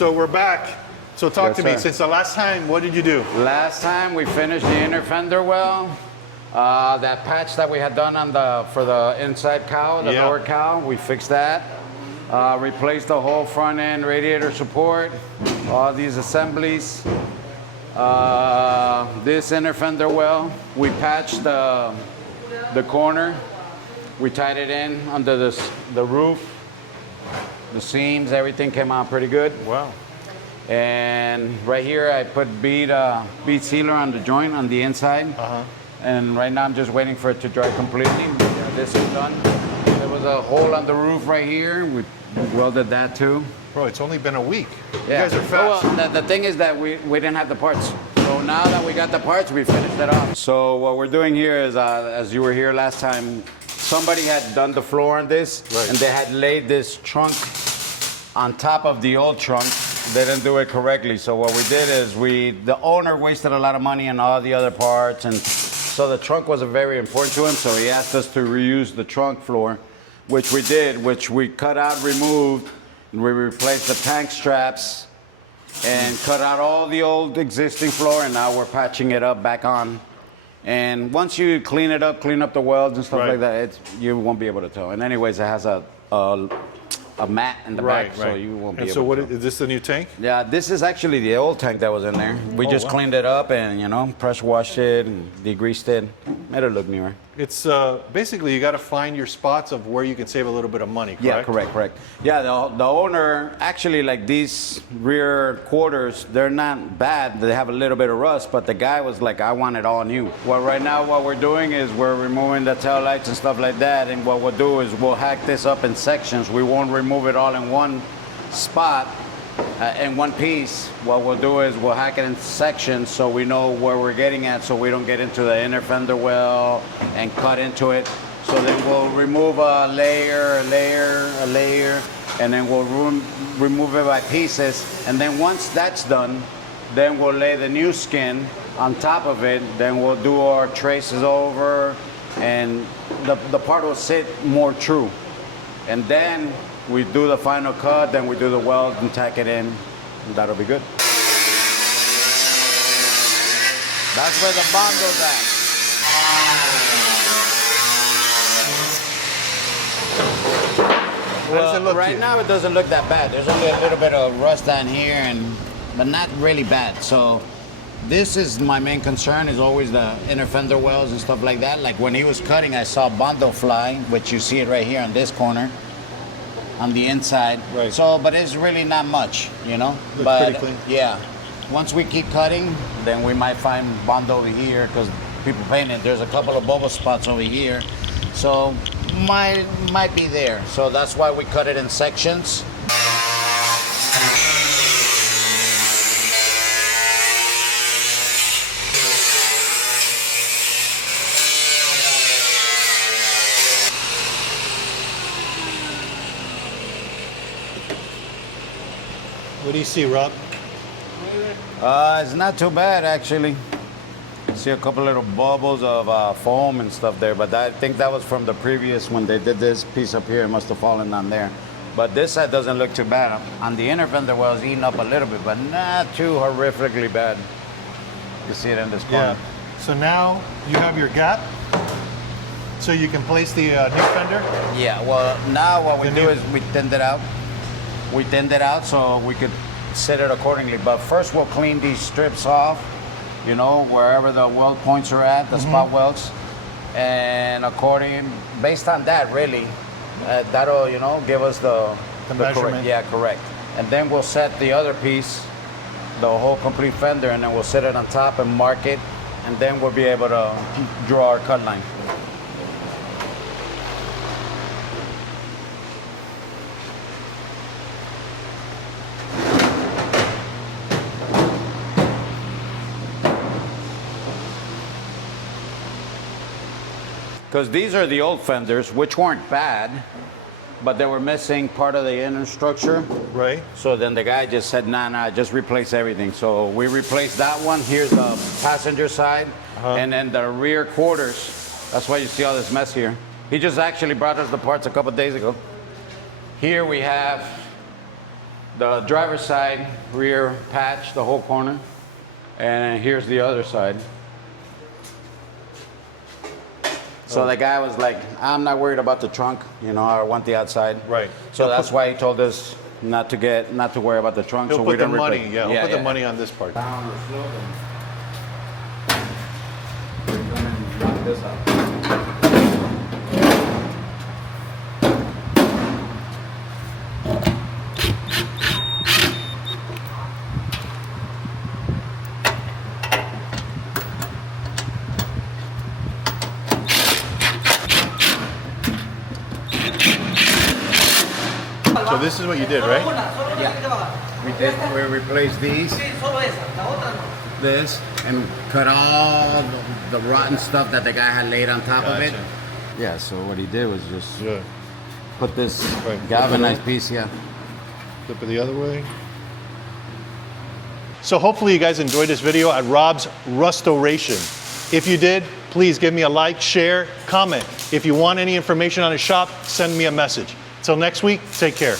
So we're back. So talk Yes, to me. sir. Since the last time, what did you do? Last time we finished the inner fender well. That patch that we had done on for the inside cowl, the Yeah. lower cowl, we fixed that. Replaced the whole front end radiator support, all these assemblies. This inner fender well, we patched the corner. We tied it in under the roof. The seams, everything came out pretty good. Wow. And right here, I put bead sealer on the joint on the inside. And right now, I'm just waiting for it to dry completely. This is done. There was a hole on the roof right here. We welded that too. Bro, it's only been a week. Yeah. You guys are fast. Well, the thing is that we didn't have the parts. So now that we got the parts, we finished it off. So what we're doing here is, as you were here last time, somebody had done the floor on this, and they had laid this trunk on top of the old trunk. They didn't do it correctly. So what we did is the owner wasted a lot of money on all the other parts, and so the trunk was very important to him. So he asked us to reuse the trunk floor, which we did, which we cut out, removed, and we replaced the tank straps and cut out all the old existing floor, and now we're patching it up back on. And once you clean it up, clean up the welds and stuff like that, you won't be able to tell. And anyways, it has a mat in the back, so you won't be able to. So what is this the new tank? Yeah, this is actually the old tank that was in there. We just cleaned it up and, pressure washed it and degreased it, made it look newer. It's basically you got to find your spots of where you can save a little bit of money, correct? Yeah, correct. Yeah, the owner, actually, like these rear quarters, they're not bad. They have a little bit of rust, but the guy was like, I want it all new. Well, right now what we're doing is we're removing the tail lights and stuff like that, and what we'll do is we'll hack this up in sections. We won't remove it all in one spot, in one piece. What we'll do is we'll hack it in sections so we know where we're getting at, so we don't get into the inner fender well and cut into it. So then we'll remove a layer, and then we'll remove it by pieces. And then once that's done, then we'll lay the new skin on top of it. Then we'll do our traces over, and the part will sit more true. And then we do the final cut, then we do the weld and tack it in, and that'll be good. That's where the bond goes at. Well, right now it doesn't look that bad. There's only a little bit of rust down here, but not really bad. So this is my main concern, is always the inner fender wells and stuff like that. Like when he was cutting, I saw Bondo fly, which you see it right here on this corner, on the inside. Right. So, but it's really not much, Looks but pretty clean. yeah, once we keep cutting, then we might find Bondo over here, because people paint it. There's a couple of bubble spots over here, so might be there. So that's why we cut it in sections. What do you see, Rob? It's not too bad, actually. See a couple little bubbles of foam and stuff there, but I think that was from the previous when they did this piece up here. It must have fallen on there. But this side doesn't look too bad. On the inner fender well, it's eaten up a little bit, but not too horrifically bad. You see it in this corner. Yeah. So now you have your gap, so you can place the new fender. Yeah, well, now what we do is we thinned it out. We thinned it out so we could set it accordingly. But first we'll clean these strips off, wherever the weld points are at, the spot welds. And based on that, really, that'll, give us the measurement. Correct, yeah, correct. And then we'll set the other piece, the whole complete fender, and then we'll set it on top and mark it. And then we'll be able to draw our cut line. Because these are the old fenders, which weren't bad, but they were missing part of the inner structure. Right. So then the guy just said, nah, just replace everything. So we replaced that one. Here's the passenger side, and then the rear quarters. That's why you see all this mess here. He just actually brought us the parts a couple days ago. Here we have the driver's side rear patch, the whole corner, and here's the other side. So the guy was like, I'm not worried about the trunk, you know, I want the outside. Right. So that's why he told us not to worry about the trunk. He'll So put we the don't money, replace- yeah, he'll put the money on this part. Down the slope and we're gonna knock this out. So this is what you did, right? Yeah. We replaced these, this, and cut all the rotten stuff that the guy had laid on top of it. Gotcha. Yeah, so what he did was just Yeah. put this Right. galvanized piece here. Flip it the other way. So hopefully you guys enjoyed this video at Rob's Rustoration. If you did, please give me a like, share, comment. If you want any information on his shop, send me a message. Till next week, take care.